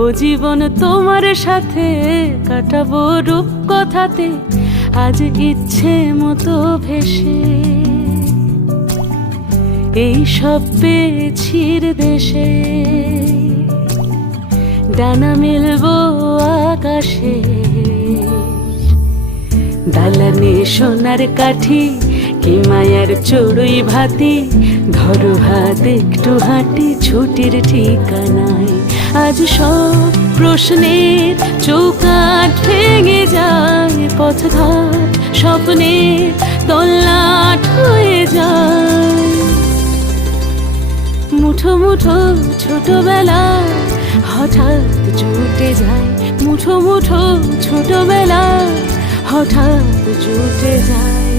ও জীবন তোমার সাথে কাটাবো রূপকথাতে, আজ ইচ্ছে মতো ভেসে এই সব পেয়েছির দেশে। ডানা মেলবো আকাশে, দালানে সোনার কাঠি কি মায়ার চড়ুই ভাতি, ধরো হাত একটু হাঁটি ছুটির ঠিকানায়। আজ সব প্রশ্নের চৌকাঠ ভেঙে যায়, পথঘাট স্বপ্নের তল্লাট হয়ে যায়। মুঠো মুঠো ছোটবেলা হঠাৎ জুটে যায়, মুঠো মুঠো ছোটবেলা হঠাৎ জুটে যায়।